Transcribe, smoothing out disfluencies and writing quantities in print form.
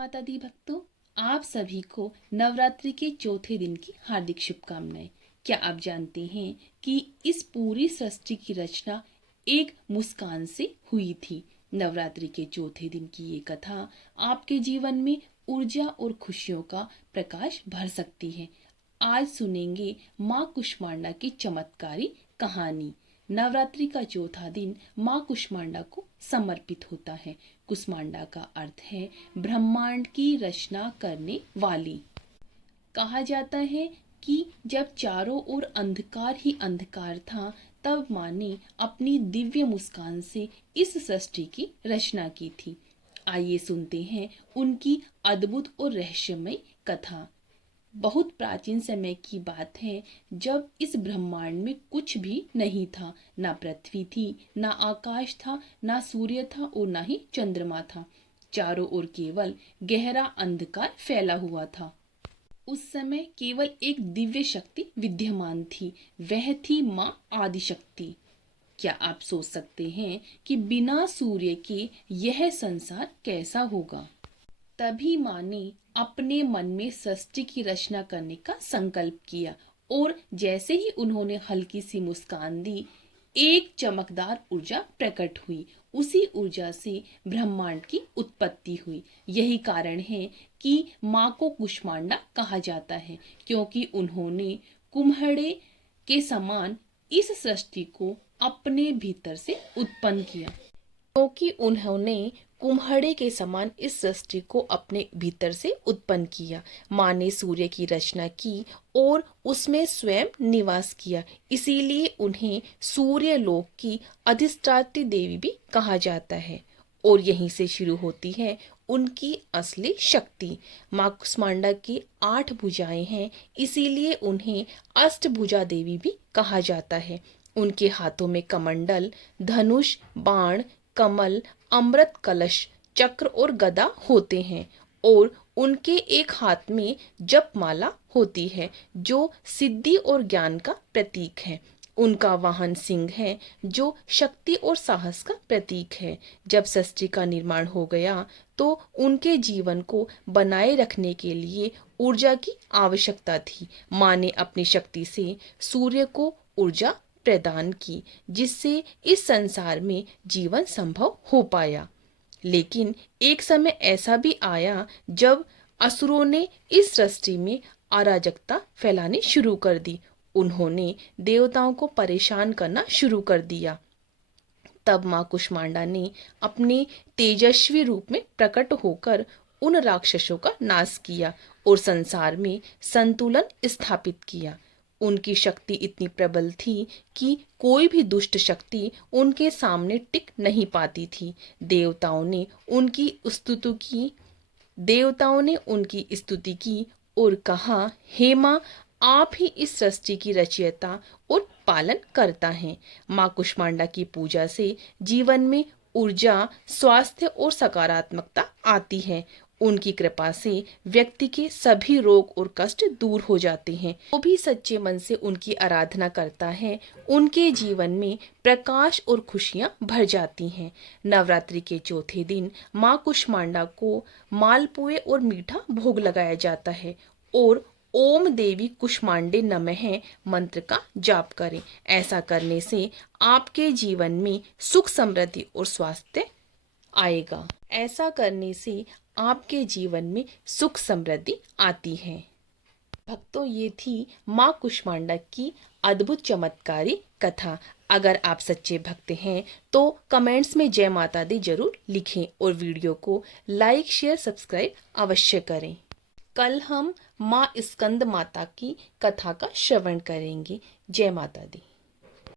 माता दी भक्तों, आप सभी को नवरात्रि के चौथे दिन की हार्दिक शुभकामनाएं। क्या आप जानते हैं कि इस पूरी सृष्टि की रचना एक मुस्कान से हुई थी। नवरात्रि के चौथे दिन की ये कथा आपके जीवन में ऊर्जा और खुशियों का प्रकाश भर सकती है। आज सुनेंगे माँ कुष्मांडा की चमत्कारी कहानी। नवरात्रि का चौथा दिन माँ कुष्मांडा को समर्पित होता है। कुष्मांडा का अर्थ है ब्रह्मांड की रचना करने वाली। कहा जाता है कि जब चारों ओर अंधकार ही अंधकार था, तब माँ ने अपनी दिव्य मुस्कान से इस सृष्टि की रचना की थी। आइए सुनते हैं उनकी अद्भुत और रहस्यमय कथा। बहुत प्राचीन समय की बात है, जब इस ब्रह्मांड में कुछ भी नहीं था। ना पृथ्वी थी, ना आकाश था, ना सूर्य था और ना ही चंद्रमा था। चारों ओर केवल गहरा अंधकार फैला हुआ था। उस समय केवल एक दिव्य शक्ति विद्यमान थी, वह थी माँ आदिशक्ति। क्या आप सोच सकते हैं कि बिना सूर्य के यह संसार कैसा होगा? तभी माँ ने अपने मन में सृष्टि की रचना करने का संकल्प किया और जैसे ही उन्होंने हल्की सी मुस्कान दी, एक चमकदार ऊर्जा प्रकट हुई। उसी ऊर्जा से ब्रह्मांड की उत्पत्ति हुई। यही कारण है कि माँ को कुष्मांडा कहा जाता है, क्योंकि उन्होंने कुम्हड़े के समान इस सृष्टि को अपने भीतर से उत्पन्न किया। क्योंकि उन्होंने कुम्हड़े के समान इस सृष्टि को अपने भीतर से उत्पन्न किया। माँ ने सूर्य की रचना की और उसमें स्वयं निवास किया, इसीलिए उन्हें सूर्य लोक की अधिष्ठात्री देवी भी कहा जाता है। और यहीं से शुरू होती है उनकी असली शक्ति। माँ कुष्मांडा की 8 भुजाएं हैं, इसीलिए उन्हें अष्टभुजा देवी भी कहा जाता है। उनके हाथों में कमंडल, धनुष, बाण, कमल, अमृत कलश, चक्र और गदा होते हैं और उनके एक हाथ में जपमाला होती है, जो सिद्धि और ज्ञान का प्रतीक है। उनका वाहन सिंह है, जो शक्ति और साहस का प्रतीक है। जब सृष्टि का निर्माण हो गया, तो उनके जीवन को बनाए रखने के लिए ऊर्जा की आवश्यकता थी। माँ ने अपनी शक्ति से सूर्य को ऊर्जा प्रदान की, जिससे इस संसार में जीवन संभव हो पाया। लेकिन एक समय ऐसा भी आया जब असुरों ने इस सृष्टि में अराजकता फैलानी शुरू कर दी। उन्होंने देवताओं को परेशान करना शुरू कर दिया। तब माँ कुष्मांडा ने अपने तेजस्वी रूप में प्रकट होकर उन राक्षसों का नाश किया और संसार में संतुलन स्थापित किया। उनकी शक्ति इतनी प्रबल थी कि कोई भी दुष्ट शक्ति उनके सामने टिक नहीं पाती थी। देवताओं ने उनकी स्तुति की और कहा, हे माँ, आप ही इस सृष्टि की रचयिता और पालन करता है। माँ कुष्मांडा की पूजा से जीवन में ऊर्जा, स्वास्थ्य और सकारात्मकता आती है। उनकी कृपा से व्यक्ति के सभी रोग और कष्ट दूर हो जाते हैं। जो भी सच्चे मन से उनकी आराधना करता है, उनके जीवन में प्रकाश और खुशियां भर जाती हैं। नवरात्रि के चौथे दिन माँ कुष्मांडा को मालपुए और मीठा भोग लगाया जाता है और ओम देवी कुष्मांडे नमः मंत्र का जाप करें। ऐसा करने से आपके जीवन में सुख, समृद्धि और स्वास्थ्य आएगा। ऐसा करने से आपके जीवन में सुख समृद्धि आती है। भक्तों, ये थी माँ कुष्मांडा की अद्भुत चमत्कारी कथा। अगर आप सच्चे भक्त हैं तो कमेंट्स में जय माता दी जरूर लिखें और वीडियो को लाइक, शेयर, सब्सक्राइब अवश्य करें। कल हम माँ स्कंद माता की कथा का श्रवण करेंगे। जय माता दी।